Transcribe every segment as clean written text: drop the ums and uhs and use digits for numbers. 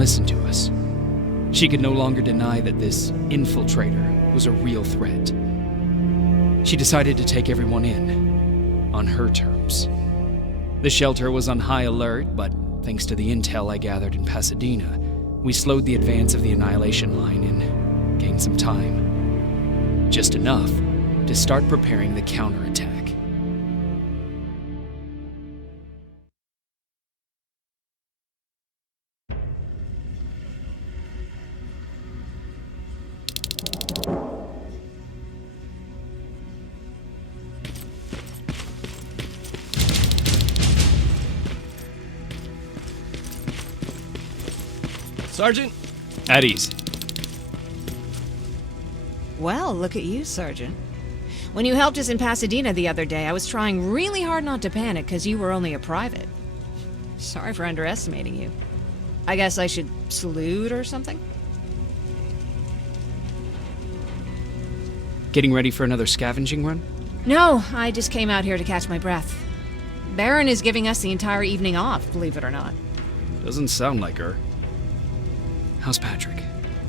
listen to us. She could no longer deny that this infiltrator was a real threat. She decided to take everyone in, on her terms. The shelter was on high alert, but thanks to the intel I gathered in Pasadena, we slowed the advance of the Annihilation Line and gained some time. Just enough to start preparing the counterattack. Sergeant? At ease. Well, look at you, Sergeant. When you helped us in Pasadena the other day, I was trying really hard not to panic because you were only a private. Sorry for underestimating you. I guess I should salute or something? Getting ready for another scavenging run? No, I just came out here to catch my breath. Baron is giving us the entire evening off, believe it or not. Doesn't sound like her. How's Patrick?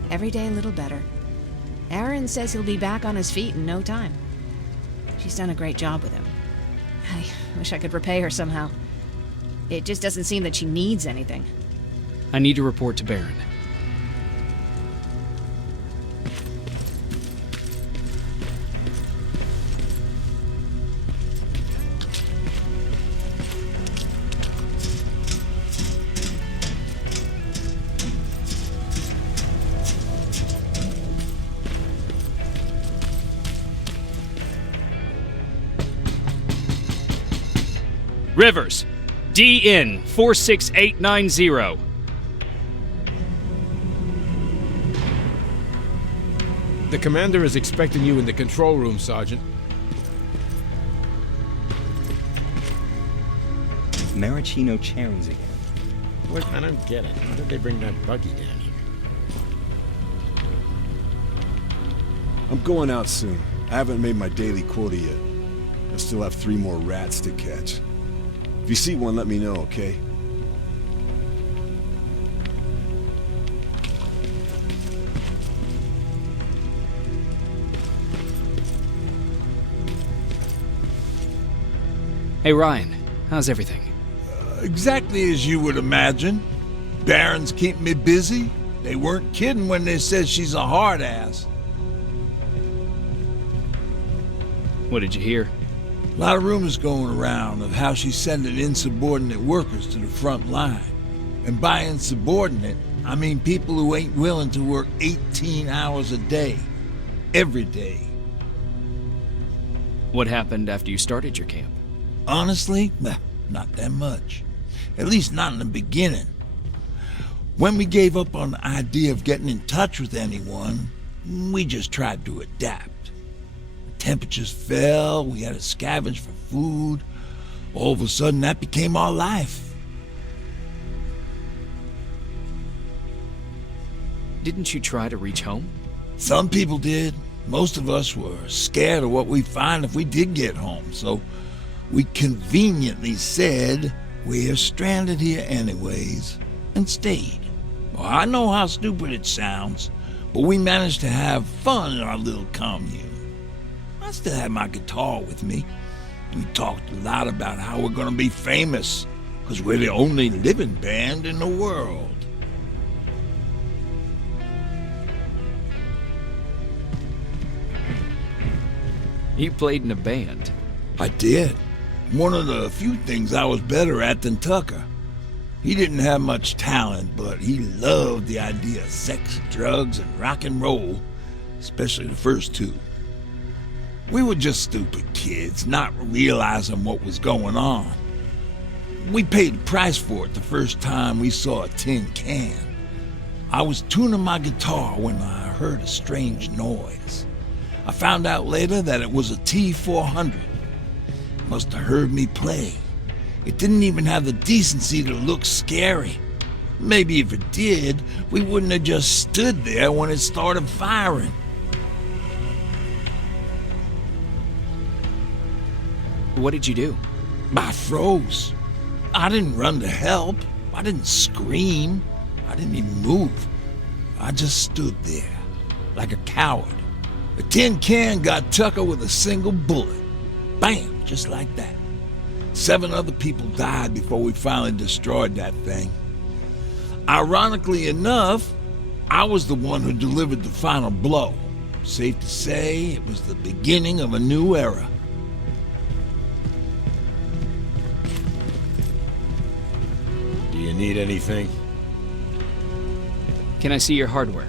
Every day a little better. Aaron says he'll be back on his feet in no time. She's done a great job with him. I wish I could repay her somehow. It just doesn't seem that she needs anything. I need to report to Baron. Rivers, DN 46890. The commander is expecting you in the control room, Sergeant. Maraschino cherries again. What? I don't get it. Why did they bring that buggy down here? I'm going out soon. I haven't made my daily quota yet. I still have 3 more rats to catch. If you see one, let me know, okay? Hey Ryan, how's everything? Exactly as you would imagine. Baron's keeping me busy. They weren't kidding when they said she's a hard ass. What did you hear? A lot of rumors going around of how she's sending insubordinate workers to the front line. And by insubordinate, I mean people who ain't willing to work 18 hours a day. Every day. What happened after you started your camp? Honestly, not that much. At least not in the beginning. When we gave up on the idea of getting in touch with anyone, we just tried to adapt. Temperatures fell, we had to scavenge for food. All of a sudden, that became our life. Didn't you try to reach home? Some people did. Most of us were scared of what we'd find if we did get home, so we conveniently said, we're stranded here anyways, and stayed. Well, I know how stupid it sounds, but we managed to have fun in our little commune. I still had my guitar with me. We talked a lot about how we're gonna be famous, because we're the only living band in the world. You played in a band. I did. One of the few things I was better at than Tucker. He didn't have much talent, but he loved the idea of sex, drugs, and rock and roll, especially the first 2. We were just stupid kids, not realizing what was going on. We paid the price for it the first time we saw a tin can. I was tuning my guitar when I heard a strange noise. I found out later that it was a T-400. Must have heard me play. It didn't even have the decency to look scary. Maybe if it did, we wouldn't have just stood there when it started firing. What did you do? I froze. I didn't run to help. I didn't scream. I didn't even move. I just stood there, like a coward. The tin can got Tucker with a single bullet. Bam, just like that. 7 other people died before we finally destroyed that thing. Ironically enough, I was the one who delivered the final blow. Safe to say, it was the beginning of a new era. Do you need anything? Can I see your hardware?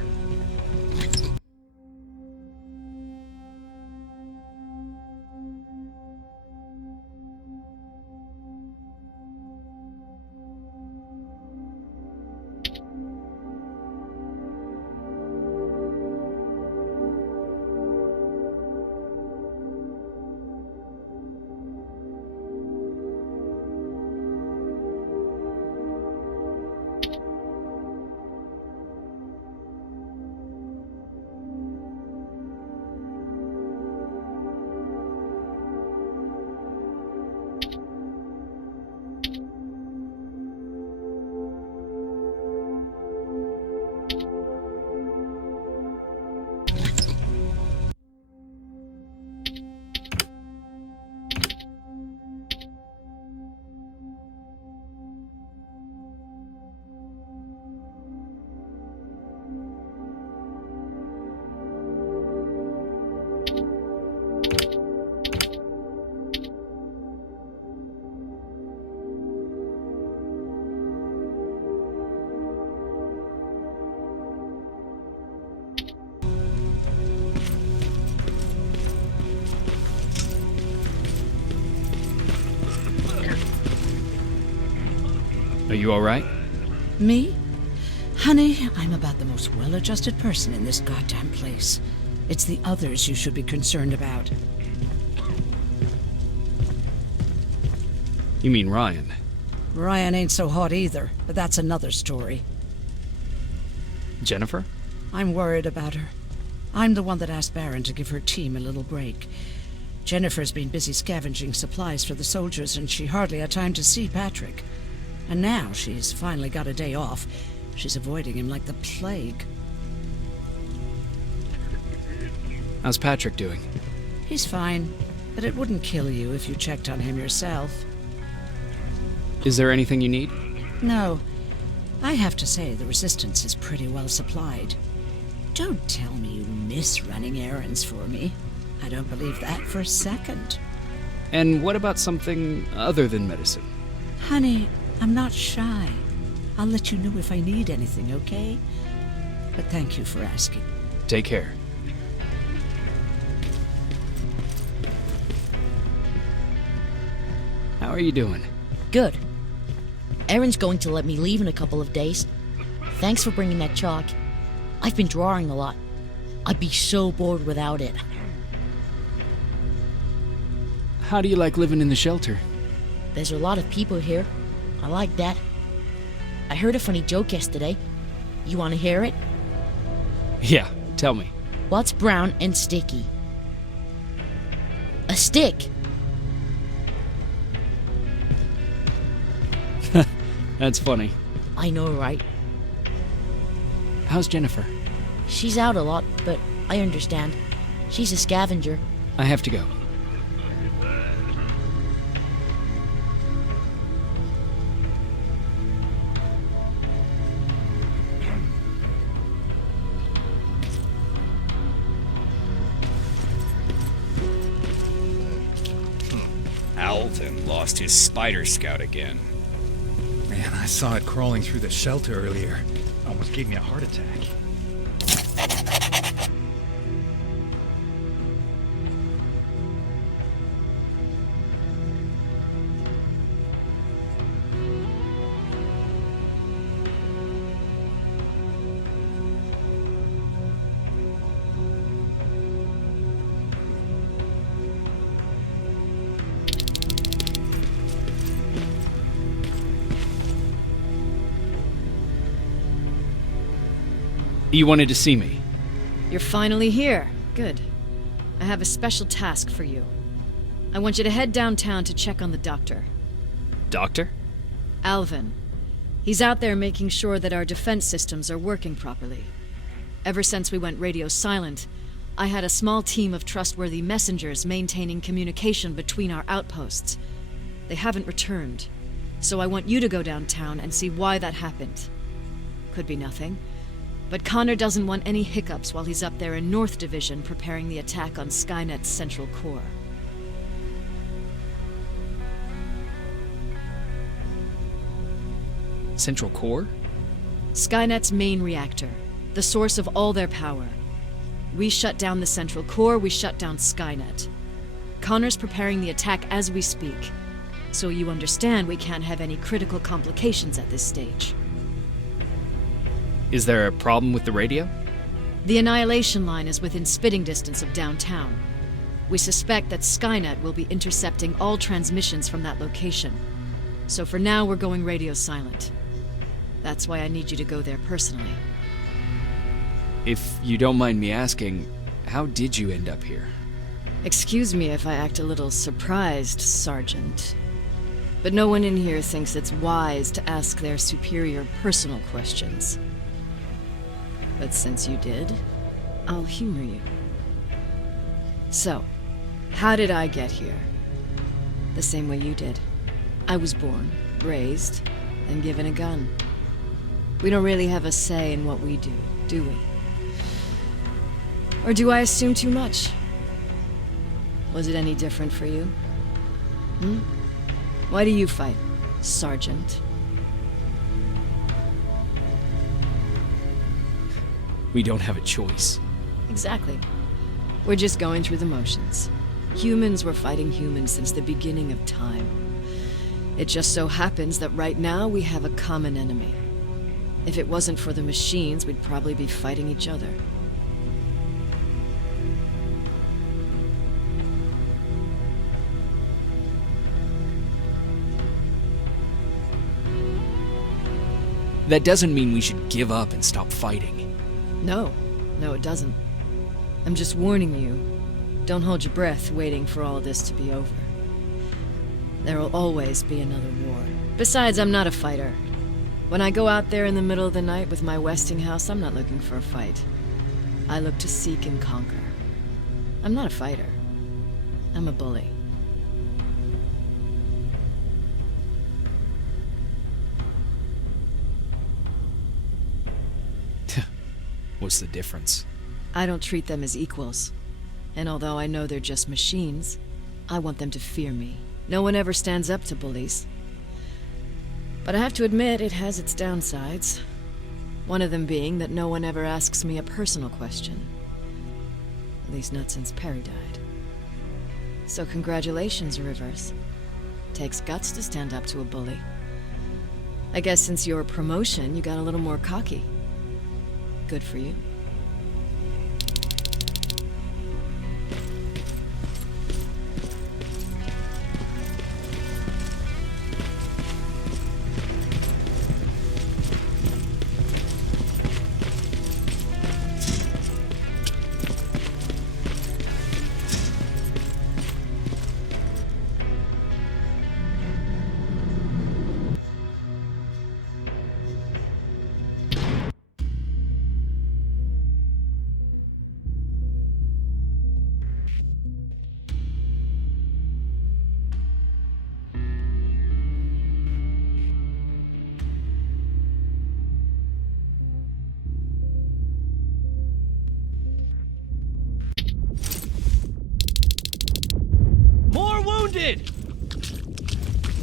Are you alright? Me? Honey, I'm about the most well-adjusted person in this goddamn place. It's the others you should be concerned about. You mean Ryan? Ryan ain't so hot either, but that's another story. Jennifer? I'm worried about her. I'm the one that asked Baron to give her team a little break. Jennifer's been busy scavenging supplies for the soldiers, and she hardly had time to see Patrick. And now she's finally got a day off. She's avoiding him like the plague. How's Patrick doing? He's fine, but it wouldn't kill you if you checked on him yourself. Is there anything you need? No. I have to say the Resistance is pretty well supplied. Don't tell me you miss running errands for me. I don't believe that for a second. And what about something other than medicine? Honey, I'm not shy. I'll let you know if I need anything, okay? But thank you for asking. Take care. How are you doing? Good. Erin's going to let me leave in a couple of days. Thanks for bringing that chalk. I've been drawing a lot. I'd be so bored without it. How do you like living in the shelter? There's a lot of people here. I like that. I heard a funny joke yesterday. You want to hear it? Yeah, tell me. What's brown and sticky? A stick! That's funny. I know, right? How's Jennifer? She's out a lot, but I understand. She's a scavenger. I have to go. Alvin lost his spider scout again. Man, I saw it crawling through the shelter earlier. Almost gave me a heart attack. You wanted to see me? You're finally here. Good. I have a special task for you. I want you to head downtown to check on the doctor. Doctor? Alvin. He's out there making sure that our defense systems are working properly. Ever since we went radio silent, I had a small team of trustworthy messengers maintaining communication between our outposts. They haven't returned, so I want you to go downtown and see why that happened. Could be nothing, but Connor doesn't want any hiccups while he's up there in North Division preparing the attack on Skynet's central core. Central core? Skynet's main reactor, the source of all their power. We shut down the central core, we shut down Skynet. Connor's preparing the attack as we speak, so you understand we can't have any critical complications at this stage. Is there a problem with the radio? The Annihilation line is within spitting distance of downtown. We suspect that Skynet will be intercepting all transmissions from that location. So for now, we're going radio silent. That's why I need you to go there personally. If you don't mind me asking, how did you end up here? Excuse me if I act a little surprised, Sergeant. But no one in here thinks it's wise to ask their superior personal questions. But since you did, I'll humor you. So, how did I get here? The same way you did. I was born, raised, and given a gun. We don't really have a say in what we do we? Or do I assume too much? Was it any different for you? Why do you fight, Sergeant? We don't have a choice. Exactly. We're just going through the motions. Humans were fighting humans since the beginning of time. It just so happens that right now we have a common enemy. If it wasn't for the machines, we'd probably be fighting each other. That doesn't mean we should give up and stop fighting. No, it doesn't. I'm just warning you. Don't hold your breath waiting for all this to be over. There'll always be another war. Besides, I'm not a fighter. When I go out there in the middle of the night with my Westinghouse, I'm not looking for a fight. I look to seek and conquer. I'm not a fighter. I'm a bully. What's the difference? I don't treat them as equals. And although I know they're just machines, I want them to fear me. No one ever stands up to bullies. But I have to admit, it has its downsides. One of them being that no one ever asks me a personal question. At least not since Perry died. So congratulations, Rivers. Takes guts to stand up to a bully. I guess since your promotion, you got a little more cocky. Good for you.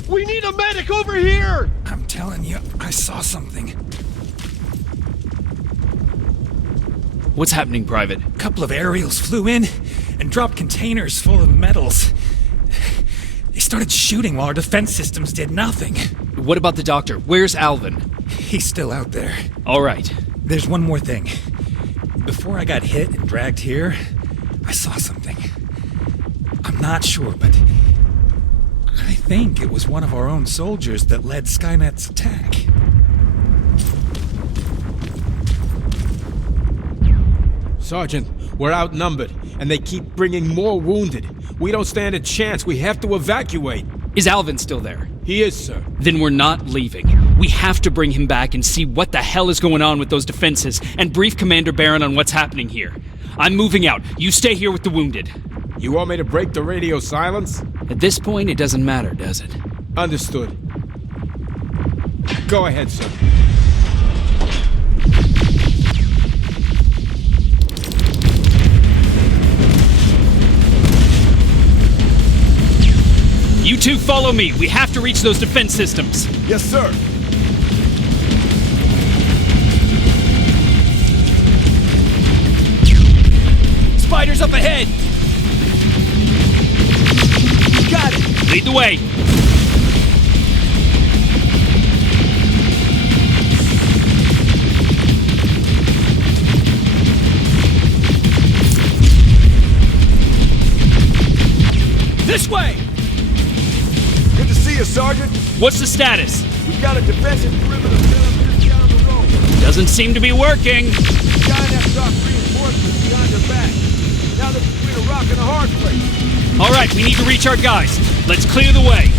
We need a medic over here! I'm telling you, I saw something. What's happening, Private? A couple of aerials flew in and dropped containers full of metals. They started shooting while our defense systems did nothing. What about the doctor? Where's Alvin? He's still out there. All right. There's one more thing. Before I got hit and dragged here, I saw something. I'm not sure, but I think it was one of our own soldiers that led Skynet's attack. Sergeant, we're outnumbered, and they keep bringing more wounded. We don't stand a chance. We have to evacuate. Is Alvin still there? He is, sir. Then we're not leaving. We have to bring him back and see what the hell is going on with those defenses and brief Commander Barron on what's happening here. I'm moving out. You stay here with the wounded. You want me to break the radio silence? At this point, it doesn't matter, does it? Understood. Go ahead, sir. You two follow me. We have to reach those defense systems. Yes, sir. Spiders up ahead! Got it! Lead the way! This way! Good to see you, Sergeant. What's the status? We've got a defensive perimeter set up just down the road. Doesn't seem to be working. Skynet stock reinforcements behind their back. Now they're between a rock and a hard place. All right, we need to reach our guys. Let's clear the way.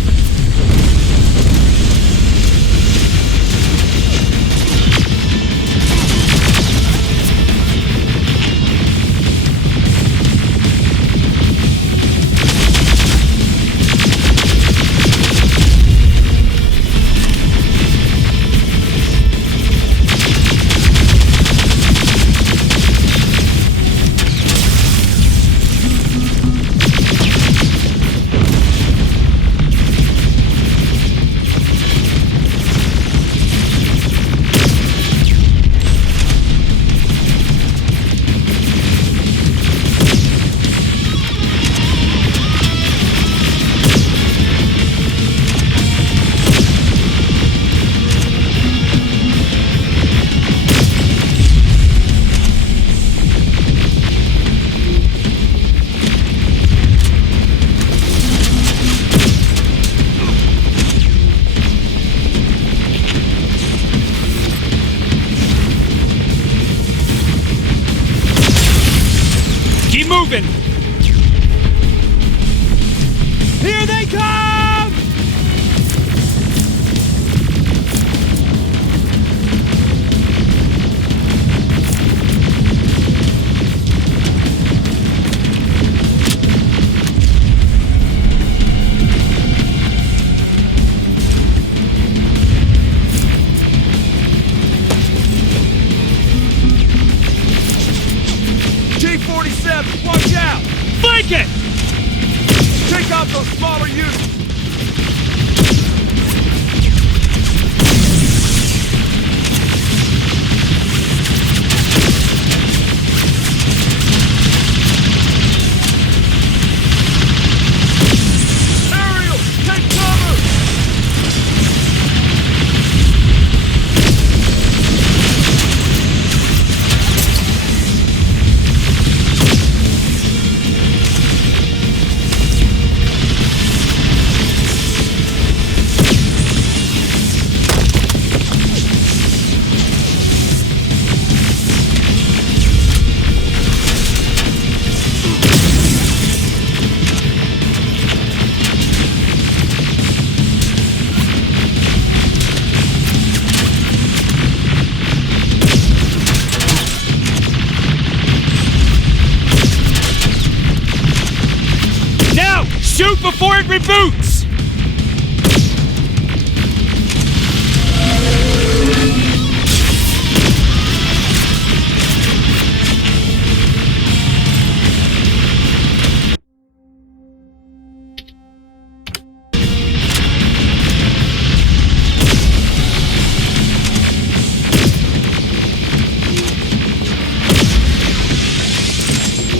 Keep moving! Here they come! T-47, watch out! Flank it! Take out those smaller units! Aerial, take cover! Now! Shoot before it reboots!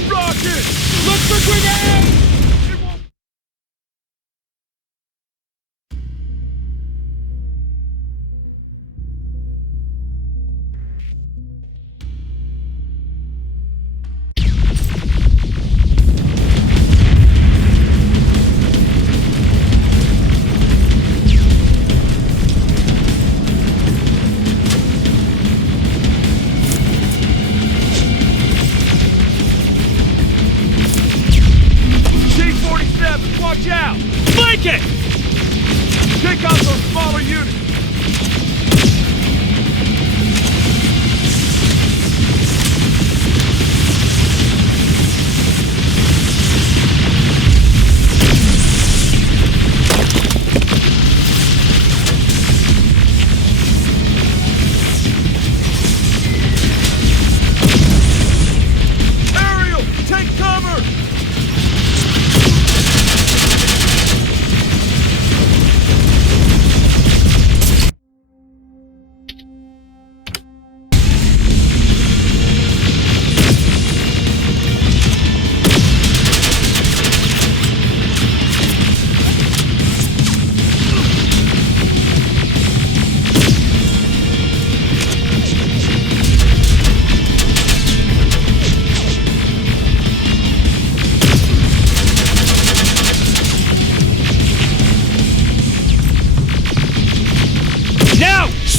Rocket! Look for grenades! T-47, watch out! Flank it! Take out those smaller units!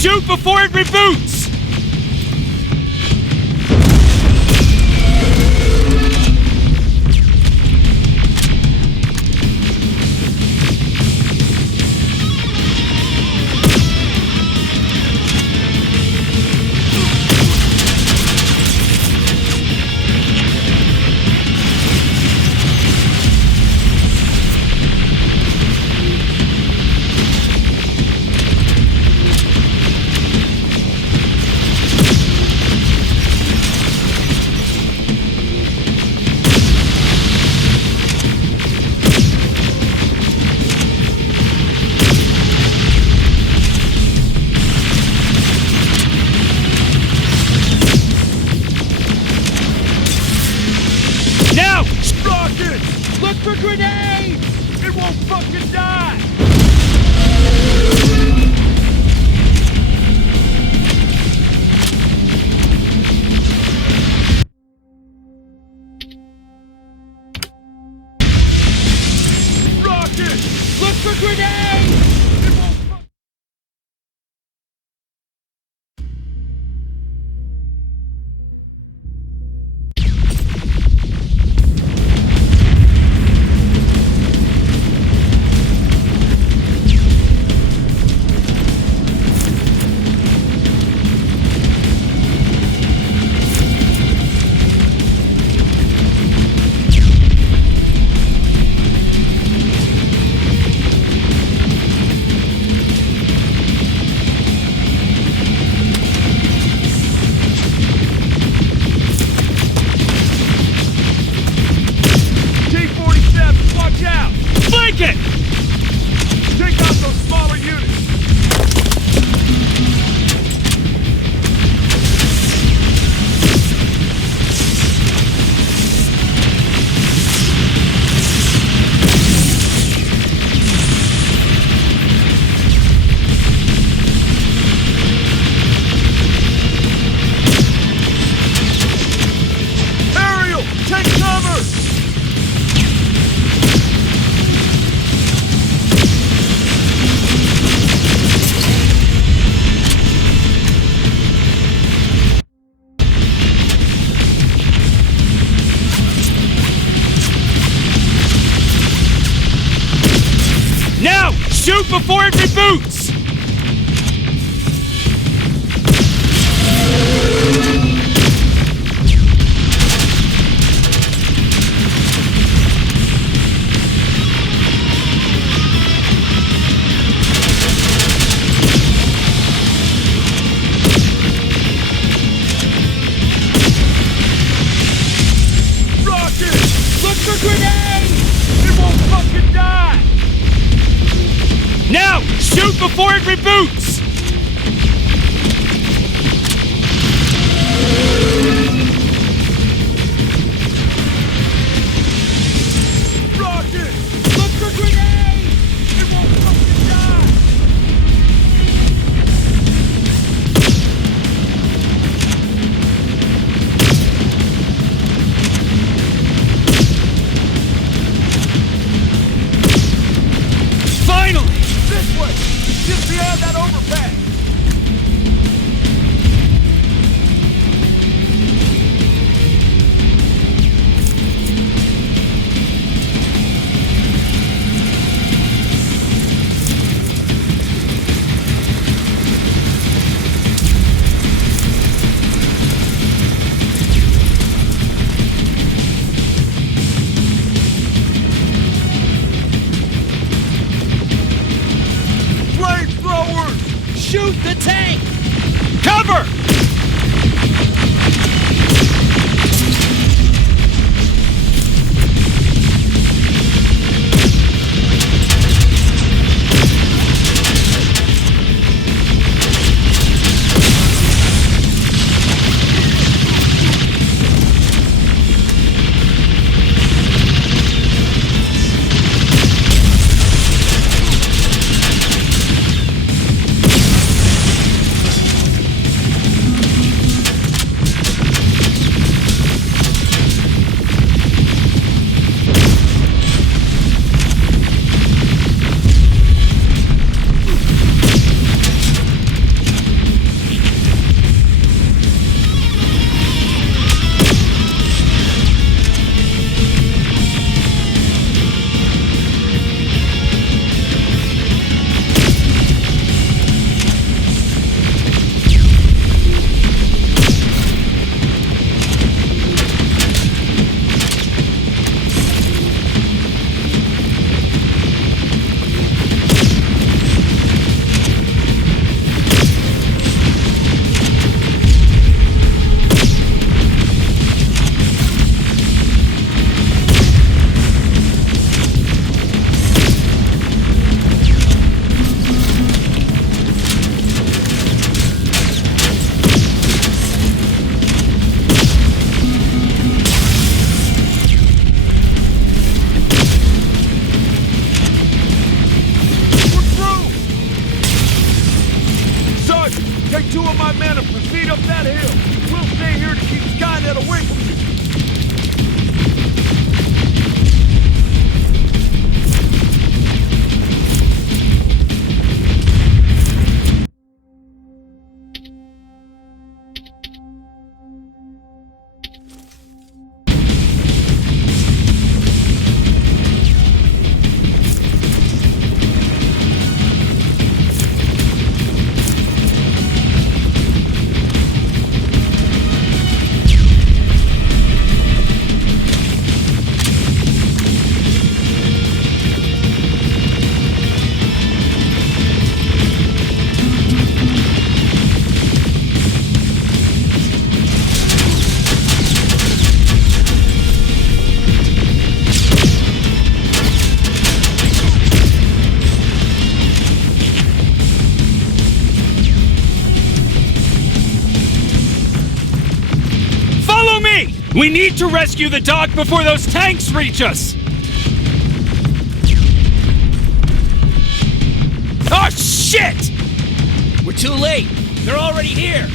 shoot before it reboots! For grenades! It won't fucking die! Rocket! Look for grenades! It won't Shoot before it reboots! Rocket! Look for grenades! It won't fucking die! Now! Shoot before it reboots! Rocket! Look for grenades! It won't fucking die! Finally! This way! Just beyond that overpass! Shoot the tank! Cover! men and proceed up that hill. We'll stay here to keep Skynet away from you. We need to rescue the dock before those tanks reach us! Oh, shit! We're too late. They're already here.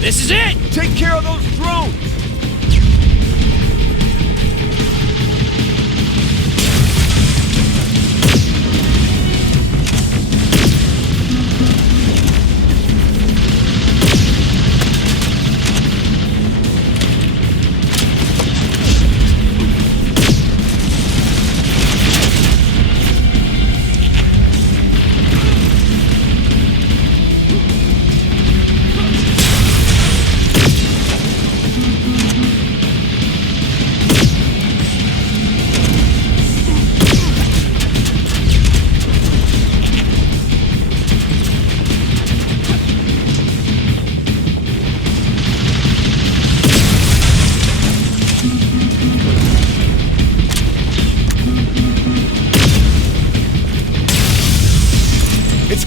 This is it! Take care of those drones!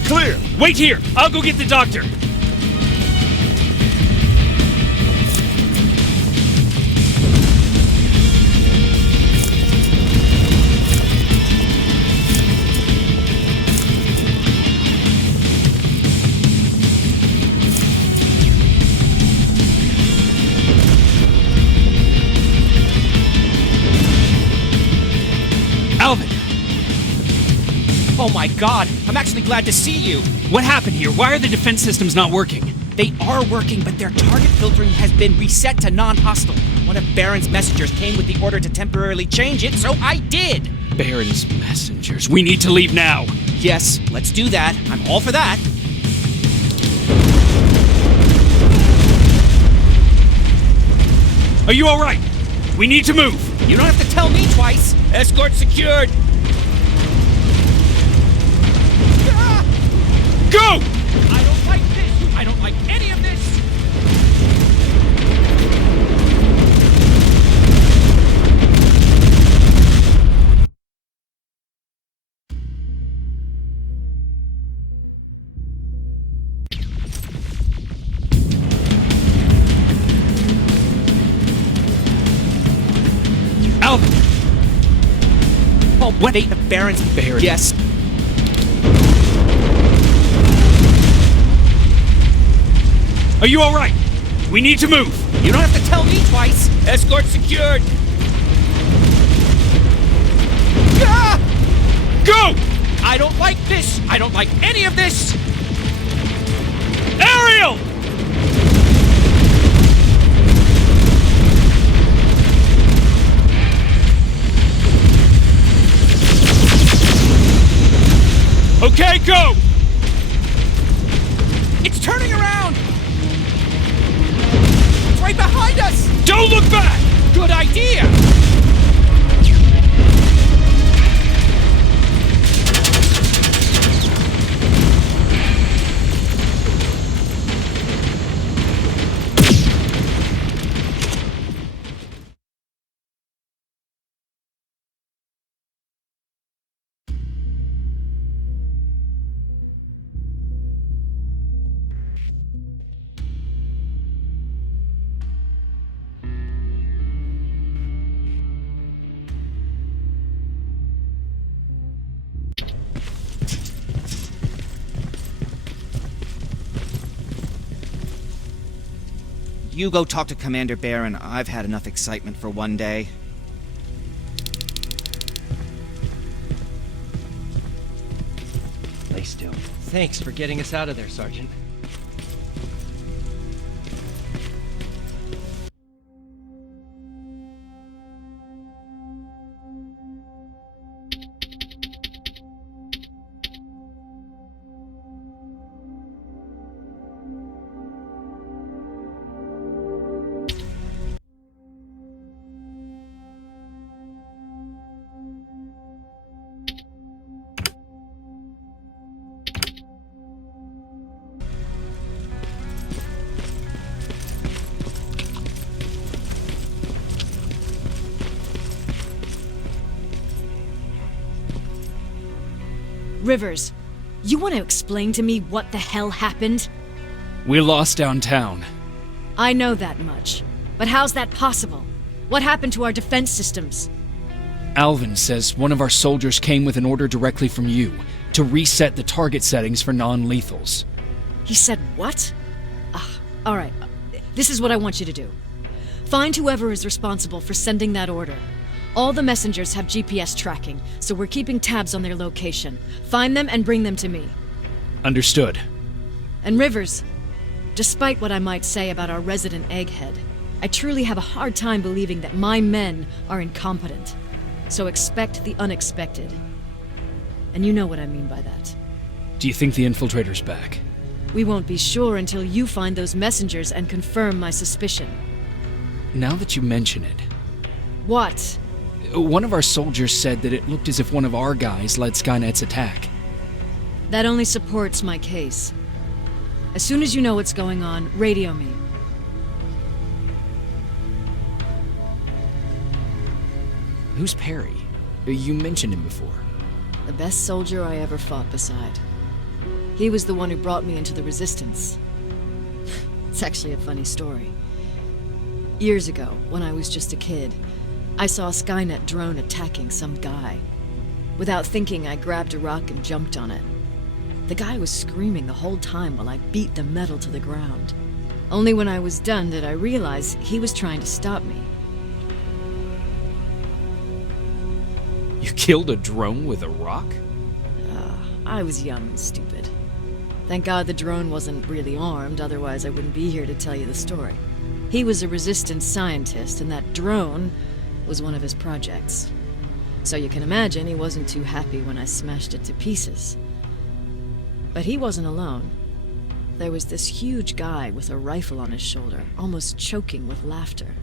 Clear! Wait here! I'll go get the doctor! Alvin! Oh my god, I'm actually glad to see you. What happened here? Why are the defense systems not working? They are working, but their target filtering has been reset to non-hostile. One of Baron's messengers came with the order to temporarily change it, so I did. Baron's messengers. We need to leave now. Yes, let's do that. I'm all for that. Are you all right? We need to move. You don't have to tell me twice. Escort secured. Go! I don't like this. I don't like any of this. Alvin! Oh, what? The Baron's... Baron. Yes. Are you all right? We need to move. You don't have to tell me twice. Escort secured. Ah! Go! I don't like this. I don't like any of this. Ariel! Okay, go! It's turning around! It's right behind us! Don't look back! Good idea! You go talk to Commander Barron. I've had enough excitement for one day. Lay still. Thanks for getting us out of there, Sergeant. Rivers, you want to explain to me what the hell happened? We lost downtown. I know that much. But how's that possible? What happened to our defense systems? Alvin says one of our soldiers came with an order directly from you to reset the target settings for non-lethals. He said what? Alright, this is what I want you to do. Find whoever is responsible for sending that order. All the messengers have GPS tracking, so we're keeping tabs on their location. Find them and bring them to me. Understood. And Rivers, despite what I might say about our resident egghead, I truly have a hard time believing that my men are incompetent. So expect the unexpected. And you know what I mean by that. Do you think the infiltrator's back? We won't be sure until you find those messengers and confirm my suspicion. Now that you mention it... What? One of our soldiers said that it looked as if one of our guys led Skynet's attack. That only supports my case. As soon as you know what's going on, radio me. Who's Perry? You mentioned him before. The best soldier I ever fought beside. He was the one who brought me into the Resistance. It's actually a funny story. Years ago, when I was just a kid, I saw a Skynet drone attacking some guy. Without thinking, I grabbed a rock and jumped on it. The guy was screaming the whole time while I beat the metal to the ground. Only when I was done did I realize he was trying to stop me. You killed a drone with a rock? I was young and stupid. Thank God the drone wasn't really armed, otherwise I wouldn't be here to tell you the story. He was a Resistance scientist, and that drone was one of his projects. So you can imagine he wasn't too happy when I smashed it to pieces. But he wasn't alone. There was this huge guy with a rifle on his shoulder, almost choking with laughter.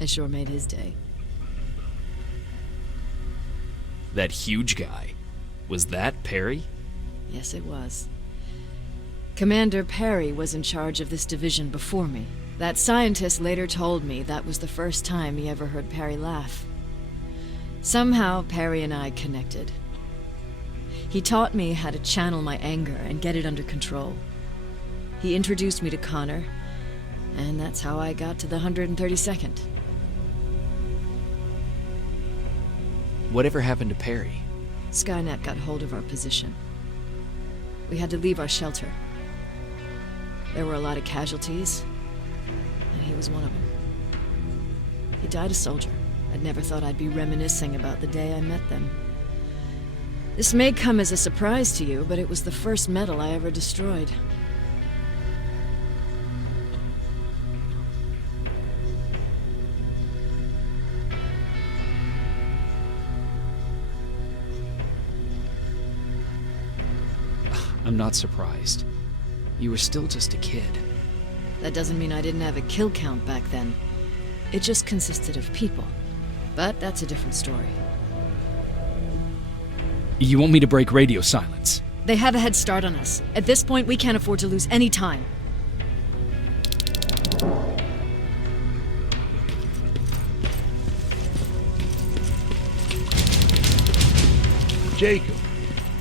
I sure made his day. That huge guy. Was that Perry? Yes, it was. Commander Perry was in charge of this division before me. That scientist later told me that was the first time he ever heard Perry laugh. Somehow, Perry and I connected. He taught me how to channel my anger and get it under control. He introduced me to Connor, and that's how I got to the 132nd. Whatever happened to Perry? Skynet got hold of our position. We had to leave our shelter. There were a lot of casualties, and he was one of them. He died a soldier. I'd never thought I'd be reminiscing about the day I met them. This may come as a surprise to you, but it was the first metal I ever destroyed. I'm not surprised. You were still just a kid. That doesn't mean I didn't have a kill count back then. It just consisted of people. But that's a different story. You want me to break radio silence? They have a head start on us. At this point, we can't afford to lose any time. Jacob,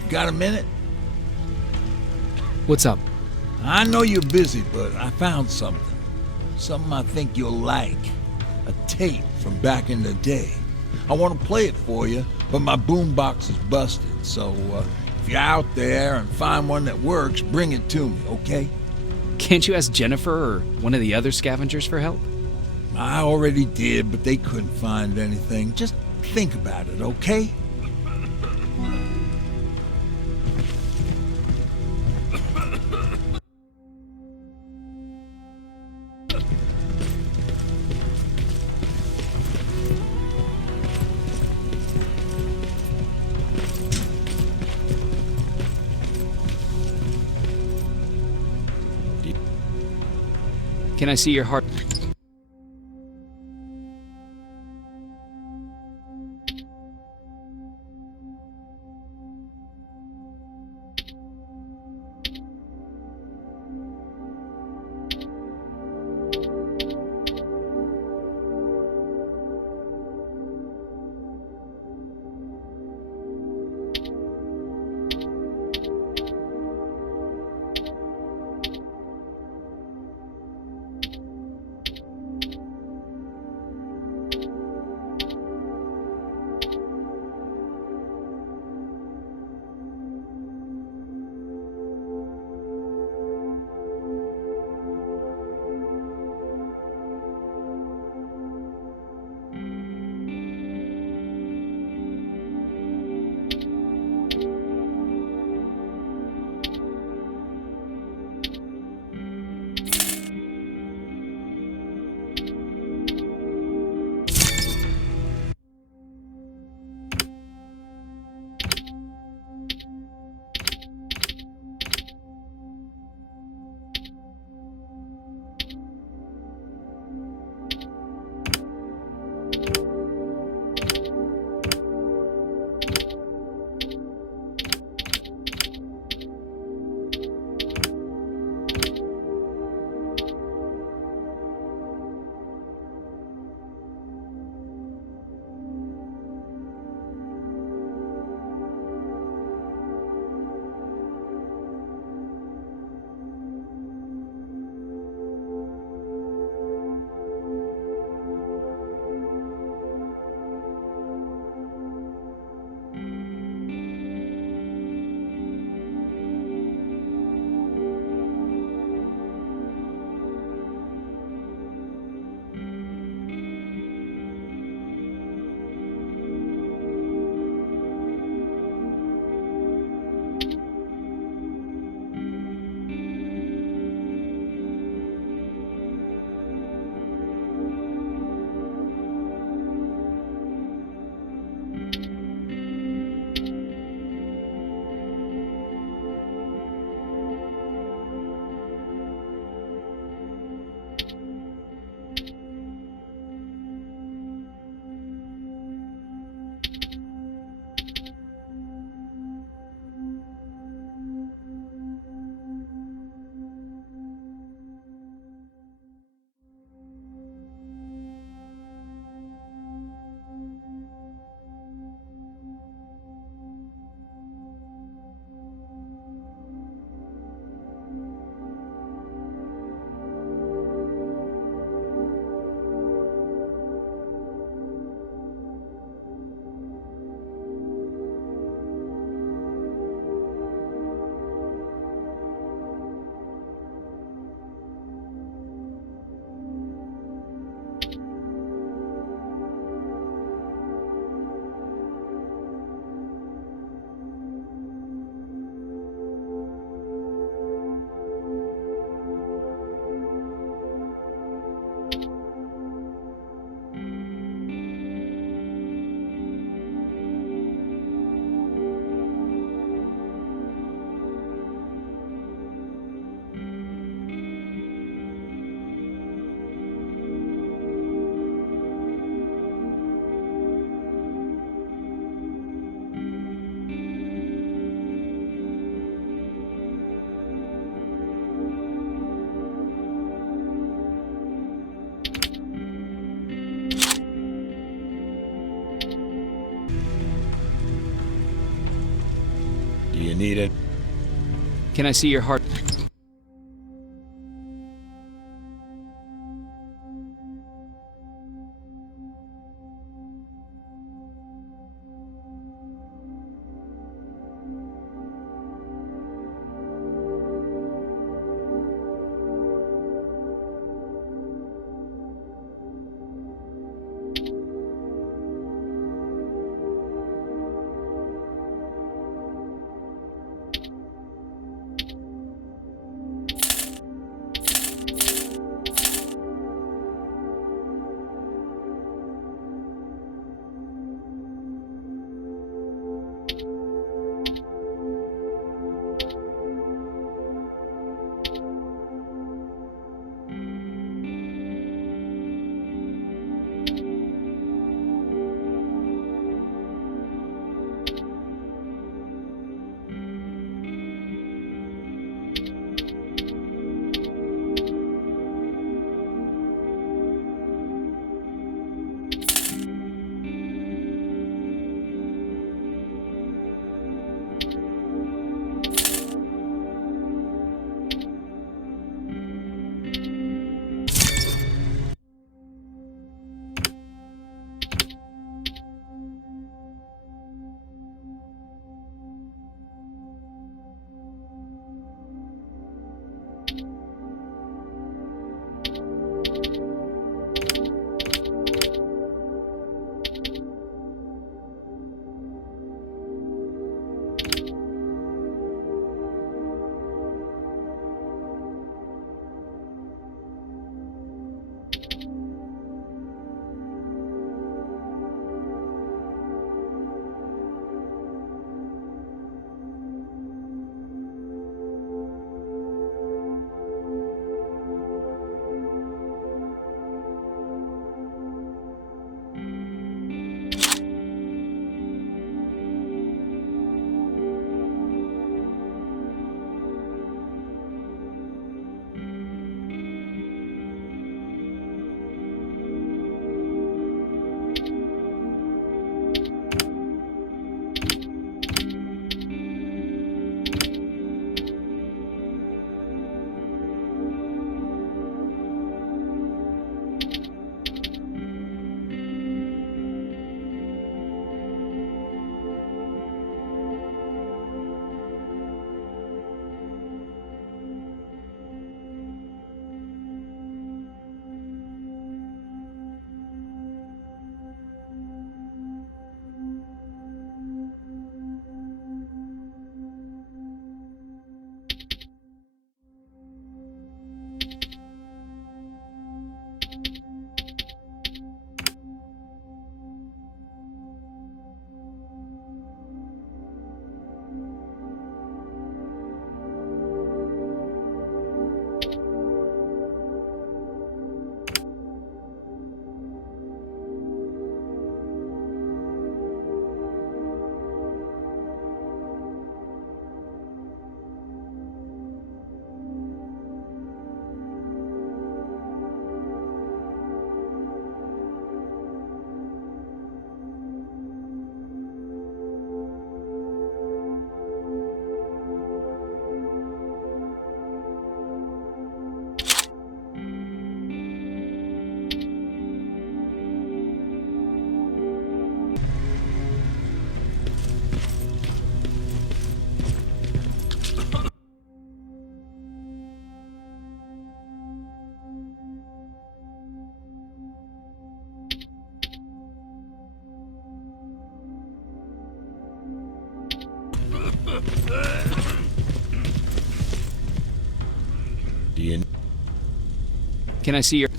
got a minute? What's up? I know you're busy, but I found something. Something I think you'll like. A tape from back in the day. I want to play it for you, but my boombox is busted, so if you're out there and find one that works, bring it to me, okay? Can't you ask Jennifer or one of the other scavengers for help? I already did, but they couldn't find anything. Just think about it, okay? Can I see your heart? You need it? Can I see your heart? Can I see your...